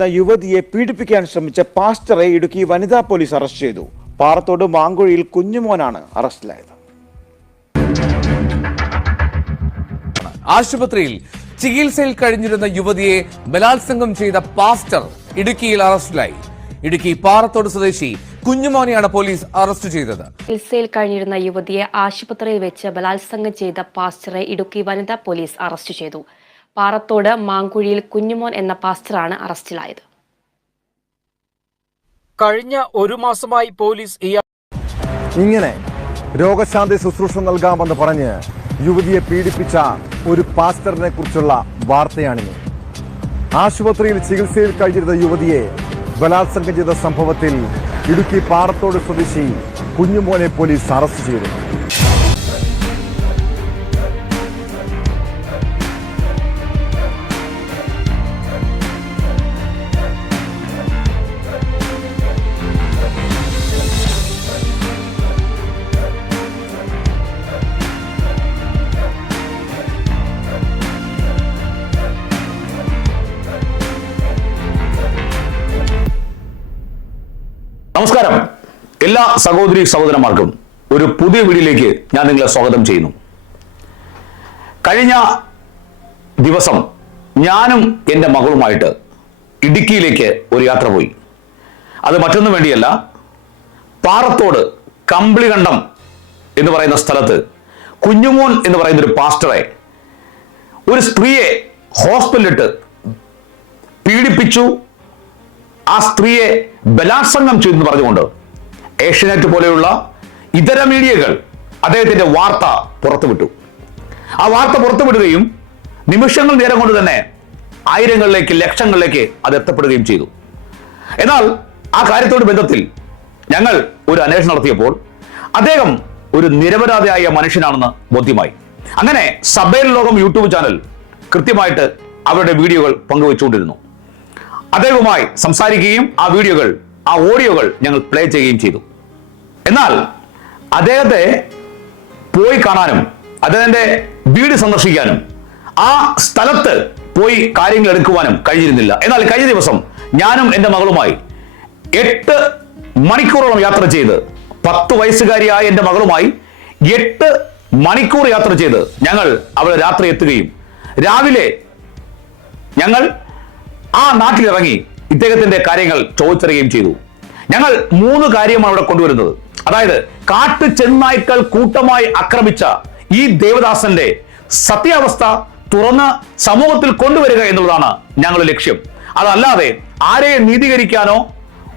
കഴിഞ്ഞിരുന്ന യുവതിയെ പീഡിപ്പിക്കാൻ ശ്രമിച്ച പാസ്റ്ററെ ഇടുക്കി വനിതാ പോലീസ് അറസ്റ്റ് ചെയ്തു. പാറത്തോട് മാങ്കുഴിയിൽ കുഞ്ഞുമോനാണ് അറസ്റ്റിലായത്. ആശുപത്രിയിൽ ചികിത്സയിൽ കഴിഞ്ഞിരുന്ന യുവതിയെ ബലാത്സംഗം ചെയ്ത പാസ്റ്റർ ഇടുക്കിയിൽ അറസ്റ്റിലായി. ഇടുക്കി പാറത്തോട് സ്വദേശി കുഞ്ഞുമോനെയാണ് പോലീസ് അറസ്റ്റ് ചെയ്തത്. ചികിത്സയിൽ കഴിഞ്ഞിരുന്ന യുവതിയെ ആശുപത്രിയിൽ വെച്ച് ബലാത്സംഗം ചെയ്ത പാസ്റ്ററെ ഇടുക്കി വനിതാ പോലീസ് അറസ്റ്റ് ചെയ്തു. പാറത്തോട് മാങ്കുഴിയിൽ കുഞ്ഞുമോൻ എന്ന പാസ്റ്ററാണ് അറസ്റ്റിലായത്. കഴിഞ്ഞ ഒരു മാസമായി പോലീസ് ഇങ്ങനെ രോഗശാന്തി ശുശ്രൂഷ നൽകാമെന്ന് പറഞ്ഞ് യുവതിയെ പീഡിപ്പിച്ച ഒരു പാസ്റ്ററിനെ കുറിച്ചുള്ള വാർത്തയാണിത് ആശുപത്രിയിൽ ചികിത്സയിൽ കഴിഞ്ഞിരുന്ന യുവതിയെ ബലാത്സംഗം ചെയ്ത സംഭവത്തിൽ ഇടുക്കി പാറത്തോട് സ്വദേശി കുഞ്ഞുമോനെ പോലീസ് അറസ്റ്റ് ചെയ്തു. എല്ലാ സഹോദരി സഹോദരന്മാർക്കും ഒരു പുതിയ വീഡിയോയിലേക്ക് ഞാൻ നിങ്ങളെ സ്വാഗതം ചെയ്യുന്നു. കഴിഞ്ഞ ദിവസം ഞാനും എന്റെ മകളുമായിട്ട് ഇടുക്കിയിലേക്ക് ഒരു യാത്ര പോയി. അത് മറ്റൊന്നും വേണ്ടിയല്ല പാറത്തോട് കമ്പിളികണ്ഠം എന്ന് പറയുന്ന സ്ഥലത്ത് കുഞ്ഞുമോൻ എന്ന് പറയുന്ന ഒരു പാസ്റ്ററെ ഒരു സ്ത്രീയെ ഹോസ്പിറ്റലിട്ട് പീഡിപ്പിച്ചു. ആ സ്ത്രീയെ ബലാത്സംഗം ചെയ്തെന്ന് പറഞ്ഞുകൊണ്ട് ഏഷ്യനെറ്റ് പോലെയുള്ള ഇതര മീഡിയകൾ അദ്ദേഹത്തിന്റെ വാർത്ത പുറത്തുവിട്ടു. ആ വാർത്ത പുറത്തുവിടുകയും നിമിഷങ്ങൾ നേരം കൊണ്ട് തന്നെ ആയിരങ്ങളിലേക്ക് ലക്ഷങ്ങളിലേക്ക് അത് എത്തപ്പെടുകയും ചെയ്തു. എന്നാൽ ആ കാര്യത്തോട് ബന്ധത്തിൽ ഞങ്ങൾ ഒരു അന്വേഷണം നടത്തിയപ്പോൾ അദ്ദേഹം ഒരു നിരപരാധിയായ മനുഷ്യനാണെന്ന് ബോധ്യമായി. അങ്ങനെ സബേൽ ലോകം യൂട്യൂബ് ചാനൽ കൃത്യമായിട്ട് അവരുടെ വീഡിയോകൾ പങ്കുവച്ചുകൊണ്ടിരുന്നു. അദ്ദേഹവുമായി സംസാരിക്കുകയും ആ വീഡിയോകൾ ആ ഓഡിയോകൾ ഞങ്ങൾ പ്ലേ ചെയ്യുകയും ചെയ്തു. എന്നാൽ അദ്ദേഹത്തെ പോയി കാണാനും അദ്ദേഹത്തിന്റെ വീട് സന്ദർശിക്കാനും ആ സ്ഥലത്ത് പോയി കാര്യങ്ങൾ എടുക്കുവാനും കഴിഞ്ഞിരുന്നില്ല. എന്നാൽ കഴിഞ്ഞ ദിവസം ഞാനും എന്റെ മകളുമായി എട്ട് മണിക്കൂറോളം യാത്ര ചെയ്ത് പത്ത് വയസ്സുകാരിയായ എന്റെ മകളുമായി എട്ട് മണിക്കൂർ യാത്ര ചെയ്ത് ഞങ്ങൾ അവിടെ രാത്രി എത്തുകയും രാവിലെ ഞങ്ങൾ ആ നാട്ടിലിറങ്ങി ഇദ്ദേഹത്തിന്റെ കാര്യങ്ങൾ ചോദിച്ചറിയുകയും ചെയ്തു. ഞങ്ങൾ മൂന്ന് കാര്യമാണ് അവിടെ കൊണ്ടുവരുന്നത്. അതായത് കാട്ടു ചെന്നായ്ക്കൾ കൂട്ടമായി ആക്രമിച്ച ഈ ദേവദാസന്റെ സത്യാവസ്ഥ തുറന്ന് സമൂഹത്തിൽ കൊണ്ടുവരിക എന്നുള്ളതാണ് ഞങ്ങളുടെ ലക്ഷ്യം. അതല്ലാതെ ആരെയും നീതീകരിക്കാനോ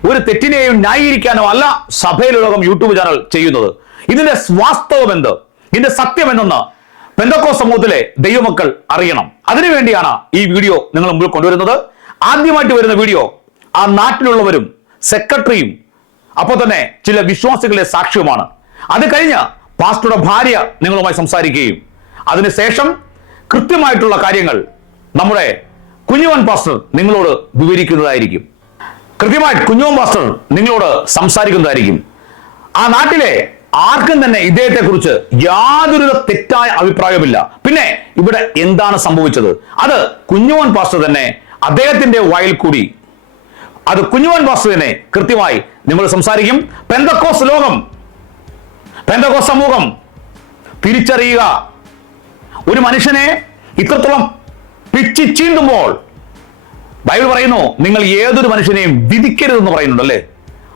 ഒരു തെറ്റിനെയും ന്യായീകരിക്കാനോ അല്ല സഭയിലെ യൂട്യൂബ് ചാനൽ ചെയ്യുന്നത്. ഇതിന്റെ വാസ്തവം എന്ത്? ഇതിന്റെ സത്യം എന്തെന്ന് പെന്തക്കോ സമൂഹത്തിലെ ദൈവമക്കൾ അറിയണം. അതിനുവേണ്ടിയാണ് ഈ വീഡിയോ നിങ്ങൾ മുമ്പിൽ കൊണ്ടുവരുന്നത്. ആദ്യമായിട്ട് വരുന്ന വീഡിയോ ആ നാട്ടിലുള്ളവരും സെക്രട്ടറിയും അപ്പോൾ തന്നെ ചില വിശ്വാസികളുടെ സാക്ഷ്യവുമാണ്. അത് കഴിഞ്ഞ് പാസ്റ്ററുടെ ഭാര്യ നിങ്ങളുമായി സംസാരിക്കുകയും അതിനുശേഷം കൃത്യമായിട്ടുള്ള കാര്യങ്ങൾ നമ്മുടെ കുഞ്ഞുവൻ പാസ്റ്റർ നിങ്ങളോട് വിവരിക്കുന്നതായിരിക്കും. കൃത്യമായിട്ട് കുഞ്ഞുവൻ പാസ്റ്റർ നിങ്ങളോട് സംസാരിക്കുന്നതായിരിക്കും. ആ നാട്ടിലെ ആർക്കും തന്നെ ഇദ്ദേഹത്തെ കുറിച്ച് യാതൊരു തെറ്റായ അഭിപ്രായമില്ല പിന്നെ ഇവിടെ എന്താണ് സംഭവിച്ചത്? അത് കുഞ്ഞുവൻ പാസ്റ്റർ തന്നെ അദ്ദേഹത്തിന്റെ വായിൽ കൂടി അത് കുഞ്ഞുമോൻ വാസുവിനെ കൃത്യമായി നിങ്ങൾ സംസാരിക്കും. പെന്തക്കോസ് ലോകം പെന്തക്കോസ് സമൂഹം തിരിച്ചറിയുക. ഒരു മനുഷ്യനെ ഇത്രത്തോളം പിച്ചി ചീന്തുമ്പോൾ ബൈബിൾ പറയുന്നു നിങ്ങൾ ഏതൊരു മനുഷ്യനെയും വിധിക്കരുതെന്ന് പറയുന്നുണ്ട് അല്ലേ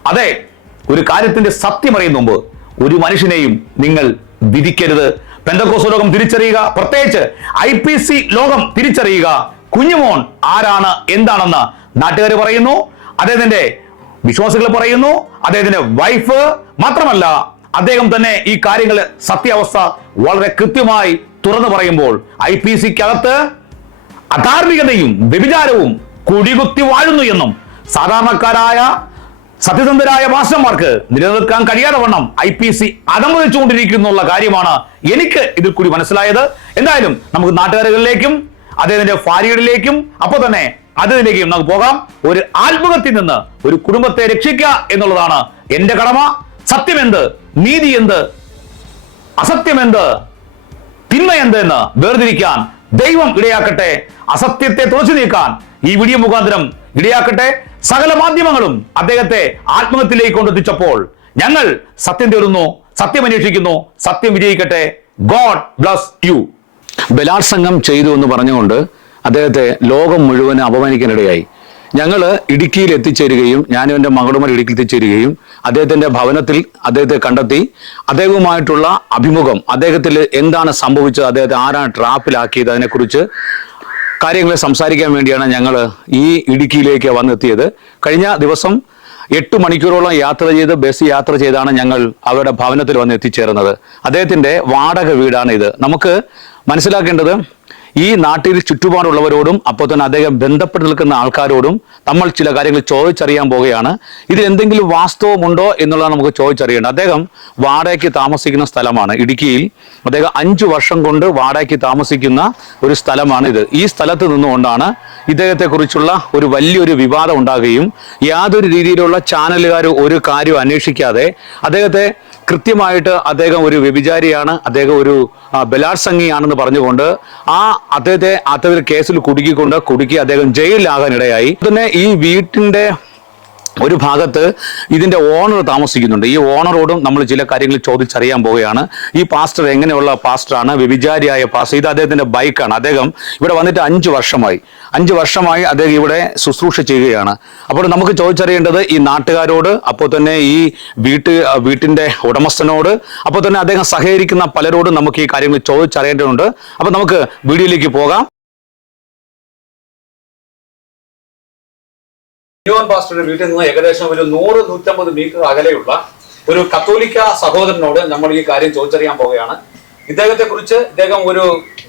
അതെ ഒരു കാര്യത്തിന്റെ സത്യം അറിയുന്ന മുമ്പ് ഒരു മനുഷ്യനെയും നിങ്ങൾ വിധിക്കരുത്. പെന്തക്കോസ് ലോകം തിരിച്ചറിയുക. പ്രത്യേകിച്ച് ഐ പി സി ലോകം തിരിച്ചറിയുക. കുഞ്ഞുമോൻ ആരാണ്? എന്താണെന്ന് നാട്ടുകാർ പറയുന്നു. അദ്ദേഹത്തിന്റെ വിശ്വാസികൾ പറയുന്നു അദ്ദേഹത്തിന്റെ വൈഫ് മാത്രമല്ല അദ്ദേഹം തന്നെ ഈ കാര്യങ്ങൾ സത്യാവസ്ഥ വളരെ കൃത്യമായി തുറന്നു പറയുമ്പോൾ ഐ പി സിക്കകത്ത് അധാർമികതയും വ്യഭിചാരവും കുടികുത്തി വാഴുന്നു എന്നും സാധാരണക്കാരായ സത്യസന്ധരായ മാസ്റ്റർമാർക്ക് നിലനിൽക്കാൻ കഴിയാതെ വണ്ണം ഐ പി സി അതമ്പതിച്ചുകൊണ്ടിരിക്കുന്നുള്ള കാര്യമാണ് എനിക്ക് ഇതിൽ കൂടി മനസ്സിലായത്. എന്തായാലും നമുക്ക് നാട്ടുകാരുകളിലേക്കും അദ്ദേഹത്തിന്റെ ഭാര്യകളിലേക്കും അപ്പോൾ തന്നെ അതിലേക്കും നമുക്ക് പോകാം. ഒരു ആത്മഹത്യ നിന്ന് ഒരു കുടുംബത്തെ രക്ഷിക്കുക എന്നുള്ളതാണ് എന്റെ കടമ. സത്യമെന്ത്? നീതി എന്ത് അസത്യമെന്ത്? തിന്മ എന്ത് എന്ന് വേർതിരിക്കാൻ ദൈവം ഇടയാക്കട്ടെ. അസത്യത്തെ തുളച്ചു നീക്കാൻ ഈ വീഡിയോ മുഖാന്തരം ഇടയാക്കട്ടെ. സകല മാധ്യമങ്ങളും അദ്ദേഹത്തെ ആത്മഹത്യയിലേക്ക് കൊണ്ടെത്തിച്ചപ്പോൾ ഞങ്ങൾ സത്യം തേടുന്നു സത്യം അന്വേഷിക്കുന്നു സത്യം വിജയിക്കട്ടെ. God bless you. ബലാത്സംഗം ചെയ്തു എന്ന് പറഞ്ഞുകൊണ്ട് അദ്ദേഹത്തെ ലോകം മുഴുവൻ അപമാനിക്കാനിടയായി. ഞങ്ങൾ ഇടുക്കിയിൽ എത്തിച്ചേരുകയും ഞാനും എന്റെ മകളുമായി ഇടുക്കിയിൽ എത്തിച്ചേരുകയും അദ്ദേഹത്തിന്റെ ഭവനത്തിൽ അദ്ദേഹത്തെ കണ്ടെത്തി അദ്ദേഹവുമായിട്ടുള്ള അഭിമുഖം അദ്ദേഹത്തിൽ എന്താണ് സംഭവിച്ചത് അദ്ദേഹത്തെ ആരാണ് ട്രാപ്പിലാക്കിയത് അതിനെക്കുറിച്ച് കാര്യങ്ങൾ സംസാരിക്കാൻ വേണ്ടിയാണ് ഞങ്ങൾ ഈ ഇടുക്കിയിലേക്ക് വന്നെത്തിയത്. കഴിഞ്ഞ ദിവസം എട്ട് മണിക്കൂറോളം യാത്ര ചെയ്ത് ബസ് യാത്ര ചെയ്താണ് ഞങ്ങൾ അവരുടെ ഭവനത്തിൽ വന്ന് എത്തിച്ചേർന്നത്. അദ്ദേഹത്തിന്റെ വാടക വീടാണ് ഇത്. നമുക്ക് മനസ്സിലാക്കേണ്ടത് ഈ നാട്ടിൽ ചുറ്റുപാടുള്ളവരോടും അപ്പോൾ തന്നെ അദ്ദേഹം ബന്ധപ്പെട്ട് നിൽക്കുന്ന ആൾക്കാരോടും നമ്മൾ ചില കാര്യങ്ങൾ ചോദിച്ചറിയാൻ പോവുകയാണ്. ഇതിൽ എന്തെങ്കിലും വാസ്തവമുണ്ടോ എന്നുള്ളത് നമുക്ക് ചോദിച്ചറിയേണ്ടത് അദ്ദേഹം വാടകയ്ക്ക് താമസിക്കുന്ന സ്ഥലമാണ് ഇടുക്കിയിൽ. അദ്ദേഹം അഞ്ചു വർഷം കൊണ്ട് വാടകയ്ക്ക് താമസിക്കുന്ന ഒരു സ്ഥലമാണ് ഇത് ഈ സ്ഥലത്ത് നിന്നുകൊണ്ടാണ് ഇദ്ദേഹത്തെക്കുറിച്ചുള്ള ഒരു വലിയൊരു വിവാദം ഉണ്ടാകുകയും യാതൊരു രീതിയിലുള്ള ചാനലുകാർ ഒരു കാര്യം അന്വേഷിക്കാതെ അദ്ദേഹത്തെ കൃത്യമായിട്ട് അദ്ദേഹം ഒരു വ്യഭിചാരിയാണ് അദ്ദേഹം ഒരു ബലാത്സംഗിയാണെന്ന് പറഞ്ഞുകൊണ്ട് ആ അദ്ദേഹത്തെ അത്തരം കേസിൽ കുടുക്കിക്കൊണ്ട് കുടുക്കി അദ്ദേഹം ജയിലിലാകാനിടയായി തന്നെ ഈ വീട്ടിന്റെ ഒരു ഭാഗത്ത് ഇതിന്റെ ഓണർ താമസിക്കുന്നുണ്ട്. ഈ ഓണറോടും നമ്മൾ ചില കാര്യങ്ങൾ ചോദിച്ചറിയാൻ പോവുകയാണ്. ഈ പാസ്റ്റർ എങ്ങനെയുള്ള പാസ്റ്ററാണ് വ്യഭിചാരിയായ പാസ്റ്റർ ഇത് അദ്ദേഹത്തിന്റെ ബൈക്കാണ് അദ്ദേഹം ഇവിടെ വന്നിട്ട് അഞ്ച് വർഷമായി. അഞ്ച് വർഷമായി അദ്ദേഹം ഇവിടെ ശുശ്രൂഷ ചെയ്യുകയാണ്. അപ്പോൾ നമുക്ക് ചോദിച്ചറിയേണ്ടത് ഈ നാട്ടുകാരോട് അപ്പോൾ തന്നെ ഈ വീട്ട് വീട്ടിന്റെ ഉടമസ്ഥനോട് അപ്പോൾ തന്നെ അദ്ദേഹം സഹകരിക്കുന്ന പലരോടും നമുക്ക് ഈ കാര്യങ്ങൾ ചോദിച്ചറിയേണ്ടതുണ്ട്. അപ്പോൾ നമുക്ക് വീഡിയോയിലേക്ക് പോകാം. യോൻ പാസ്റ്ററുടെ വീട്ടിൽ നിന്ന് ഏകദേശം ഒരു നൂറ് നൂറ്റമ്പത് മീറ്റർ അകലെയുള്ള ഒരു കത്തോലിക്ക സഹോദരനോട് നമ്മൾ ഈ കാര്യം ചോദിച്ചറിയാൻ പോവുകയാണ്. ഇദ്ദേഹത്തെ കുറിച്ച് ഇദ്ദേഹം ഒരു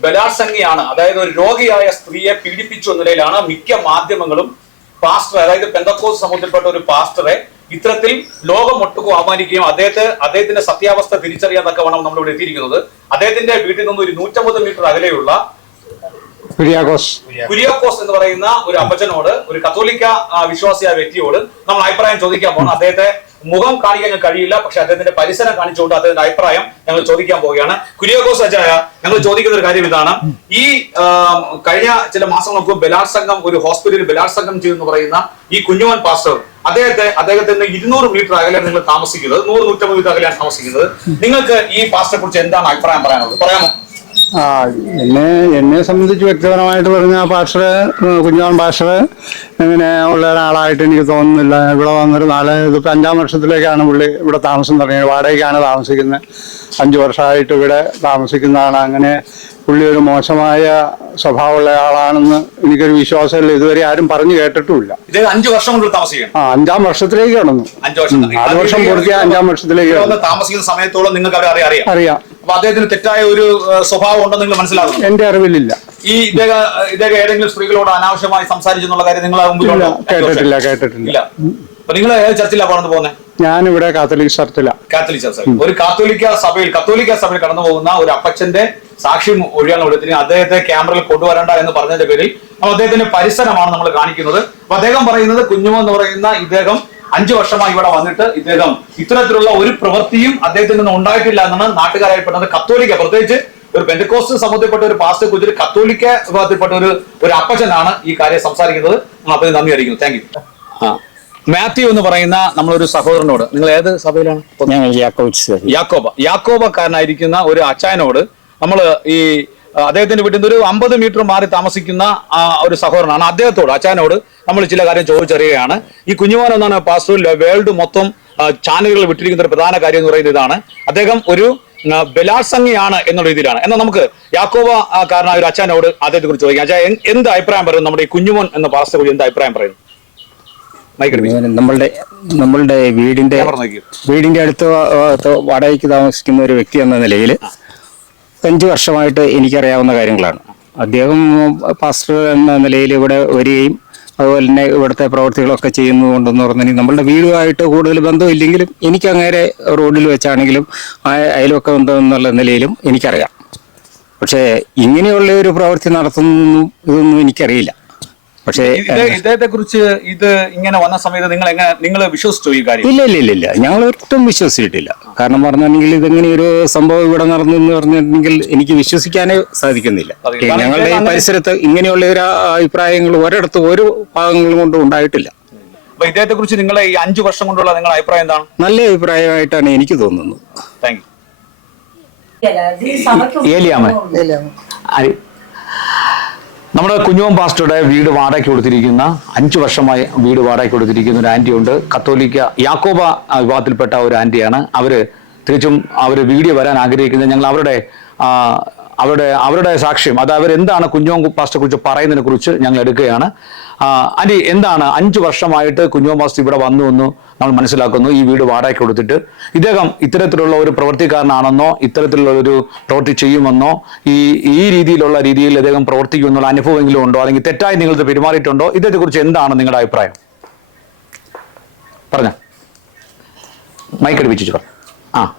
ബലാത്സംഗിയാണ് അതായത് ഒരു രോഗിയായ സ്ത്രീയെ പീഡിപ്പിച്ചു എന്ന നിലയിലാണ് മിക്ക മാധ്യമങ്ങളും പാസ്റ്റർ അതായത് പെന്തക്കോസ് സമൂഹത്തിൽപ്പെട്ട ഒരു പാസ്റ്ററെ ഇത്തരത്തിൽ ലോകമൊട്ടുക്കും അപമാനിക്കുകയും അദ്ദേഹത്തെ അദ്ദേഹത്തിന്റെ സത്യാവസ്ഥ തിരിച്ചറിയാൻ തക്കവണ്ണം നമ്മൾ ഇവിടെ എത്തിയിരിക്കുന്നത്. അദ്ദേഹത്തിന്റെ വീട്ടിൽ നിന്ന് ഒരു നൂറ്റമ്പത് മീറ്റർ അകലെയുള്ള കുര്യാക്കോസ്. കുര്യാക്കോസ്. എന്ന് പറയുന്ന ഒരു അപ്പച്ചനോട് ഒരു കത്തോലിക്ക വിശ്വാസിയായ വ്യക്തിയോട് നമ്മൾ അഭിപ്രായം ചോദിക്കാൻ പോകണം. അദ്ദേഹത്തെ മുഖം കാണിക്കാൻ ഞങ്ങൾ കഴിയില്ല പക്ഷെ അദ്ദേഹത്തിന്റെ പരിസരം കാണിച്ചുകൊണ്ട് അദ്ദേഹത്തിന്റെ അഭിപ്രായം ഞങ്ങൾ ചോദിക്കാൻ പോവുകയാണ്. കുര്യാക്കോസ് അജായ ഞങ്ങൾ ചോദിക്കുന്ന ഒരു കാര്യം ഇതാണ്. ഈ കഴിഞ്ഞ ചില മാസങ്ങൾക്ക് ബലാത്സംഗം ഒരു ഹോസ്പിറ്റലിൽ ബലാത്സംഗം ചെയ്തെന്ന് പറയുന്ന ഈ കുഞ്ഞുവൻ പാസ്റ്റർ അദ്ദേഹത്തെ അദ്ദേഹത്തിന് ഇരുന്നൂറ് മീറ്റർ അകലെയാണ് നിങ്ങൾ താമസിക്കുന്നത് നൂറ് നൂറ്റമ്പത് മീറ്റർ അകലെയാണ് താമസിക്കുന്നത്. നിങ്ങൾക്ക് ഈ പാസ്റ്ററെ കുറിച്ച് എന്താണ് അഭിപ്രായം പറയാനുള്ളത്? പറയാമോ? ആ എന്നെ എന്നെ സംബന്ധിച്ച് വ്യക്തിപരമായിട്ട് പറഞ്ഞാൽ പാഷർ കുഞ്ഞോൻ പാഷർ ഇങ്ങനെ ഉള്ള ഒരാളായിട്ട് എനിക്ക് തോന്നുന്നില്ല. ഇവിടെ വന്നൊരു നാല് ഇതിപ്പോൾ അഞ്ചാം വർഷത്തിലേക്കാണ് പുള്ളി ഇവിടെ താമസം തുടങ്ങിയത്. വാടകയ്ക്കാണ് താമസിക്കുന്നത്. അഞ്ച് വർഷമായിട്ട് ഇവിടെ താമസിക്കുന്നതാണ്. അങ്ങനെ പുള്ളി ഒരു മോശമായ സ്വഭാവമുള്ള ആളാണെന്ന് എനിക്കൊരു വിശ്വാസമില്ല. ഇതുവരെ ആരും പറഞ്ഞു കേട്ടിട്ടുമില്ല. അഞ്ചു വർഷം കൊണ്ട് താമസിക്കണം ആ അഞ്ചാം വർഷത്തിലേക്ക് കടന്നു. അഞ്ചു വർഷം. നാല് വർഷം പൂർത്തിയായ അഞ്ചാം വർഷത്തിലേക്ക് താമസിക്കുന്ന സമയത്തോളം നിങ്ങൾക്ക് അവരെ അറിയാം. അറിയാം. അപ്പൊ അദ്ദേഹത്തിന് തെറ്റായ ഒരു സ്വഭാവം ഉണ്ടെന്ന് നിങ്ങൾ മനസ്സിലാക്കുന്നു എന്റെ അറിവിലില്ല. ഈ ഇദ്ദേഹം ഇദ്ദേഹം ഏതെങ്കിലും സ്ത്രീകളോട് അനാവശ്യമായി സംസാരിച്ചെന്നുള്ള കാര്യം നിങ്ങൾ മുമ്പിൽ കേട്ടിട്ടില്ല കേട്ടിട്ടില്ല. നിങ്ങൾ ഏത് ചർച്ചിലാണ് കടന്നു പോകുന്നത് ഞാനിവിടെ കാത്തലിക് ചർച്ചിലാണ് കാത്തലിക് ചർച്ച. ഒരു കാത്തോലിക്ക സഭയിൽ കത്തോലിക്ക സഭയിൽ കടന്നു പോകുന്ന ഒരു അപ്പച്ചന്റെ സാക്ഷ്യം ഒഴിയാൻ കൊടുത്തിന് അദ്ദേഹത്തെ ക്യാമറയിൽ കൊണ്ടുവരണ്ട എന്ന് പറഞ്ഞതിന്റെ പേരിൽ അപ്പൊ അദ്ദേഹത്തിന്റെ പരിസരമാണ് നമ്മൾ കാണിക്കുന്നത്. അപ്പൊ അദ്ദേഹം പറയുന്നത് കുഞ്ഞുമോ എന്ന് പറയുന്ന ഇദ്ദേഹം അഞ്ചു വർഷമായി ഇവിടെ വന്നിട്ട് ഇദ്ദേഹം ഇത്തരത്തിലുള്ള ഒരു പ്രവൃത്തിയും അദ്ദേഹത്തിൽ നിന്ന് ഉണ്ടായിട്ടില്ല എന്നാണ് നാട്ടുകാരായിപ്പെട്ടത് കത്തോലിക്ക. പ്രത്യേകിച്ച് ഒരു പെന്തക്കോസ്റ്റ് സമൂഹത്തിൽപ്പെട്ട ഒരു പാസ്റ്റ് കുതിരി കത്തോലിക്ക വിഭാഗത്തിൽപ്പെട്ട ഒരു ഒരു അപ്പച്ചനാണ് ഈ കാര്യം സംസാരിക്കുന്നത്. അപ്പൊ നന്ദി അറിയിക്കുന്നു. താങ്ക് യു മാത്യു എന്ന് പറയുന്ന നമ്മളൊരു സഹോദരനോട്. നിങ്ങൾ ഏത് സഭയിലാണ്? യാക്കോബ യാക്കോബക്കാരനായിരിക്കുന്ന ഒരു അച്ചായനോട് നമ്മൾ ഈ അദ്ദേഹത്തിന്റെ വീട്ടിൽ നിന്ന് ഒരു അമ്പത് മീറ്റർ മാറി താമസിക്കുന്ന ഒരു സഹോദരനാണ് അദ്ദേഹത്തോട് അച്ചായനോട് നമ്മൾ ചില കാര്യം ചോദിച്ചറിയുകയാണ്. ഈ കുഞ്ഞുമോൻ എന്നാണ് പാസ്റ്റർ വേൾഡ് മൊത്തം ചാനലുകൾ വിട്ടിരിക്കുന്ന ഒരു പ്രധാന കാര്യം എന്ന് പറയുന്നത് ഇതാണ്. അദ്ദേഹം ഒരു ബലാത്സംഗിയാണ് എന്നുള്ള രീതിയിലാണ്. എന്നാൽ നമുക്ക് യാക്കോബ കാരനായ ഒരു അച്ഛനോട് അദ്ദേഹത്തെ കുറിച്ച് ചോദിക്കാം. അച്ഛാ എന്ത് അഭിപ്രായം പറയുന്നു നമ്മുടെ ഈ കുഞ്ഞുമോൻ എന്ന പാസ്റ്റർ കുറിച്ച് എന്ത് അഭിപ്രായം പറയുന്നു? നമ്മളുടെ നമ്മളുടെ വീടിന്റെ വീടിന്റെ അടുത്ത് വാടകയ്ക്ക് താമസിക്കുന്ന ഒരു വ്യക്തി എന്ന നിലയിൽ അഞ്ചു വർഷമായിട്ട് എനിക്കറിയാവുന്ന കാര്യങ്ങളാണ്. അദ്ദേഹം പാസ്റ്റർ എന്ന നിലയിൽ ഇവിടെ വരികയും അതുപോലെ തന്നെ ഇവിടുത്തെ പ്രവർത്തികളൊക്കെ ചെയ്യുന്നതുകൊണ്ടെന്ന് പറഞ്ഞാൽ നമ്മളുടെ വീടുമായിട്ട് കൂടുതൽ ബന്ധമില്ലെങ്കിലും എനിക്ക് അങ്ങേരെ റോഡിൽ വെച്ചാണെങ്കിലും ബന്ധം എന്നുള്ള നിലയിലും എനിക്കറിയാം. പക്ഷേ ഇങ്ങനെയുള്ള ഒരു പ്രവൃത്തി നടത്തുന്നു ഇതൊന്നും എനിക്കറിയില്ല. പക്ഷേ ഇദ്ദേഹത്തെ കുറിച്ച് ഇത് ഇങ്ങനെ വന്ന സമയത്ത് നിങ്ങൾ എങ്ങനെ നിങ്ങൾ വിശ്വസിച്ചു ഈ കാര്യം? ഇല്ല ഇല്ല ഇല്ല ഇല്ല. ഞങ്ങൾ ഒട്ടും വിശ്വസിച്ചിട്ടില്ല. കാരണം പറഞ്ഞിട്ടുണ്ടെങ്കിൽ ഇതെങ്ങനെ ഒരു സംഭവം ഇവിടെ നടന്നു എന്ന് പറഞ്ഞിട്ടുണ്ടെങ്കിൽ എനിക്ക് വിശ്വസിക്കാനേ സാധിക്കുന്നില്ല. ഞങ്ങളുടെ ഈ പരിസരത്ത് ഇങ്ങനെയുള്ള ഒരു അഭിപ്രായങ്ങൾ ഒരിടത്തും ഒരു ഭാഗങ്ങളും കൊണ്ടും ഉണ്ടായിട്ടില്ല. അപ്പൊ ഇദ്ദേഹത്തെ കുറിച്ച് നിങ്ങളെ ഈ അഞ്ചു വർഷം കൊണ്ടുള്ള നിങ്ങളുടെ അഭിപ്രായം എന്താണ്? നല്ല അഭിപ്രായമായിട്ടാണ് എനിക്ക് തോന്നുന്നത്. താങ്ക് യു ഏലിയാമൻ ആര്? നമ്മുടെ കുഞ്ഞോം പാസ്റ്ററുടെ വീട് വാടകയ്ക്ക് കൊടുത്തിരിക്കുന്ന അഞ്ചു വർഷമായി വീട് വാടകയ്ക്ക് കൊടുത്തിരിക്കുന്ന ഒരു ആന്റി ഉണ്ട്. കത്തോലിക്ക യാക്കോബ വിഭാഗത്തിൽപ്പെട്ട ഒരു ആന്റിയാണ്. അവർ തികച്ചും അവർ വീഡിയോ വരാൻ ആഗ്രഹിക്കുന്നത്. ഞങ്ങൾ അവരുടെ അവരുടെ അവരുടെ സാക്ഷ്യം അത് അവരെന്താണ് കുഞ്ഞോം പാസ്റ്ററെ കുറിച്ച് പറയുന്നതിനെ കുറിച്ച് ഞങ്ങൾ എടുക്കുകയാണ്. അനി എന്താണ് അഞ്ചു വർഷമായിട്ട് കുഞ്ഞോം പാസ്റ്റർ ഇവിടെ വന്നു എന്ന് നമ്മൾ മനസ്സിലാക്കുന്നു ഈ വീട് വാടകയ്ക്ക് കൊടുത്തിട്ട്. ഇദ്ദേഹം ഇത്തരത്തിലുള്ള ഒരു പ്രവൃത്തിക്കാരനാണെന്നോ ഇത്തരത്തിലുള്ള ഒരു പ്രവൃത്തി ചെയ്യുമെന്നോ ഈ ഈ രീതിയിലുള്ള രീതിയിൽ അദ്ദേഹം പ്രവർത്തിക്കുമെന്നുള്ള അനുഭവമെങ്കിലും ഉണ്ടോ? അല്ലെങ്കിൽ തെറ്റായി നിങ്ങൾക്ക് പെരുമാറിയിട്ടുണ്ടോ? ഇദ്ദേഹത്തെ കുറിച്ച് എന്താണ് നിങ്ങളുടെ അഭിപ്രായം? പറഞ്ഞ. മൈക്കടിപ്പിച്ചു പറ ആ.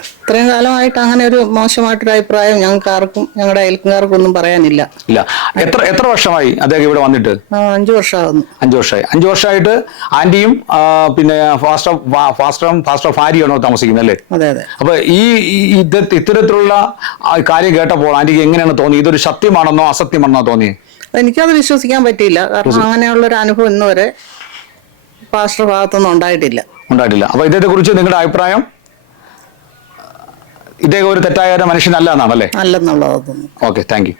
ഇത്രയും കാലമായിട്ട് അങ്ങനെ ഒരു മോശമായിട്ടൊരു അഭിപ്രായം ഞങ്ങൾക്ക് ആർക്കും ഞങ്ങളുടെ അയൽക്കാർക്കും ഒന്നും പറയാനില്ല. ഇല്ല. എത്ര എത്ര വർഷമായി അദ്ദേഹം ഇവിടെ വന്നിട്ട്? അഞ്ചു വർഷമാകുന്നു അഞ്ചു വർഷമായി. അഞ്ചു വർഷമായിട്ട് ആന്റിയും പിന്നെ ഫാസ്റ്റർ ഫാസ്റ്ററും ഫാസ്റ്റർ ഭാര്യയാണോ താമസിക്കുന്നത് അല്ലേ? അതെ അതെ. അപ്പൊ ഈ ഇത്തരത്തിലുള്ള കാര്യം കേട്ടപ്പോൾ ആന്റിക്ക് എങ്ങനെയാണ് തോന്നി ഇതൊരു സത്യമാണെന്നോ അസത്യമാണെന്നോ തോന്നി എനിക്കത് വിശ്വസിക്കാൻ പറ്റിയില്ല. കാരണം അങ്ങനെയുള്ള ഒരു അനുഭവം ഇന്നുവരെ ഫാസ്റ്റർ ഭാഗത്തൊന്നും ഉണ്ടായിട്ടില്ല. ഉണ്ടായിട്ടില്ല. അപ്പൊ ഇതേ കുറിച്ച് നിങ്ങളുടെ അഭിപ്രായം? ഇദ്ദേഹം ഒരു തെറ്റായ മനുഷ്യനല്ല എന്നാണല്ലേ? അല്ലെന്നുള്ളതൊന്നും. Okay thank you